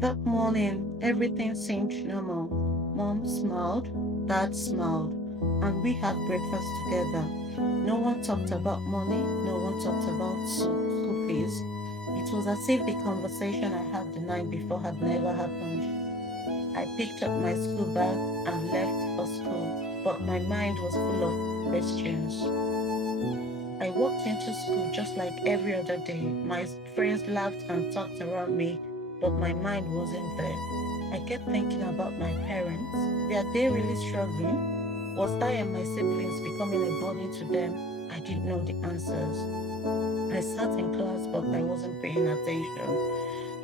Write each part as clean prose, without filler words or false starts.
That morning, everything seemed normal. Mom smiled, Dad smiled, and we had breakfast together. No one talked about money, no one talked about school fees. It was as if the conversation I had the night before had never happened. I picked up my school bag and left for school, but my mind was full of questions. I walked into school just like every other day. My friends laughed and talked around me, but my mind wasn't there. I kept thinking about my parents. Were they really struggling? Was I and my siblings becoming a burden to them? I didn't know the answers. I sat in class, but I wasn't paying attention.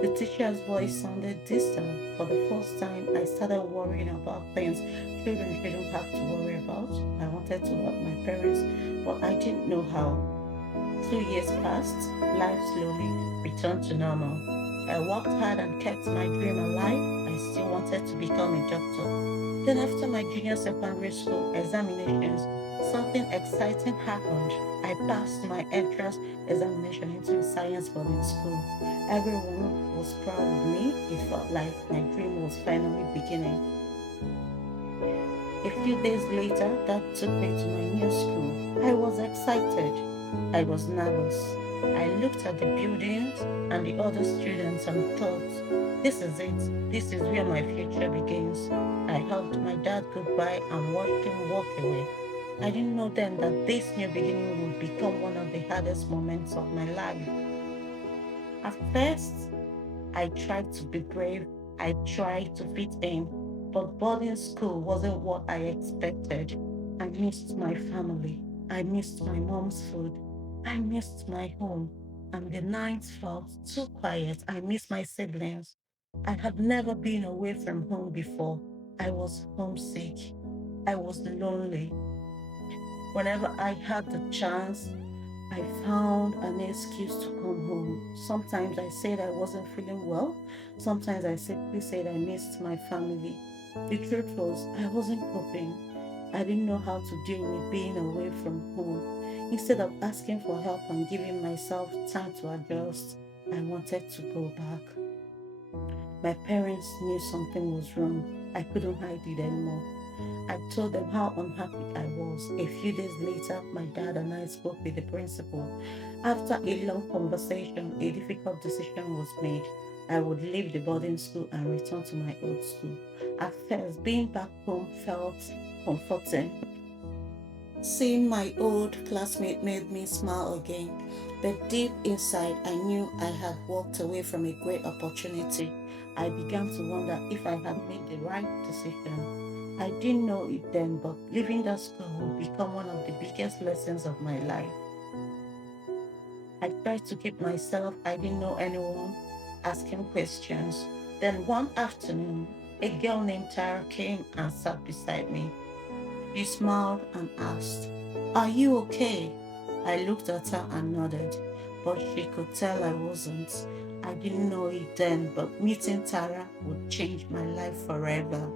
The teacher's voice sounded distant. For the first time, I started worrying about things children shouldn't have to worry about. I wanted to help my parents, but I didn't know how. 2 years passed, life slowly returned to normal. I worked hard and kept my dream alive. I still wanted to become a doctor. Then, after my junior secondary school examinations, something exciting happened. I passed my entrance examination into a science boarding school. Everyone was proud of me. It felt like my dream was finally beginning. A few days later, Dad took me to my new school. I was excited. I was nervous. I looked at the buildings and the other students and thought, this is it. This is where my future begins. I hugged my dad goodbye and watched him walk away. I didn't know then that this new beginning would become one of the hardest moments of my life. At first, I tried to be brave. I tried to fit in, but boarding school wasn't what I expected. I missed my family. I missed my mom's food. I missed my home. And the nights felt too quiet. I missed my siblings. I had never been away from home before. I was homesick. I was lonely. Whenever I had the chance, I found an excuse to come home. Sometimes I said I wasn't feeling well. Sometimes I simply said I missed my family. The truth was, I wasn't coping. I didn't know how to deal with being away from home. Instead of asking for help and giving myself time to adjust, I wanted to go back. My parents knew something was wrong. I couldn't hide it anymore. I told them how unhappy I was. A few days later, my dad and I spoke with the principal. After a long conversation, a difficult decision was made. I would leave the boarding school and return to my old school. At first, being back home felt comforting. Seeing my old classmate made me smile again, but deep inside, I knew I had walked away from a great opportunity. I began to wonder if I had made the right decision. I didn't know it then, but leaving that school would become one of the biggest lessons of my life. I tried to keep myself, I didn't know anyone, asking questions. Then one afternoon, a girl named Tara came and sat beside me. She smiled and asked, are you okay? I looked at her and nodded, but she could tell I wasn't. I didn't know it then, but meeting Tara would change my life forever.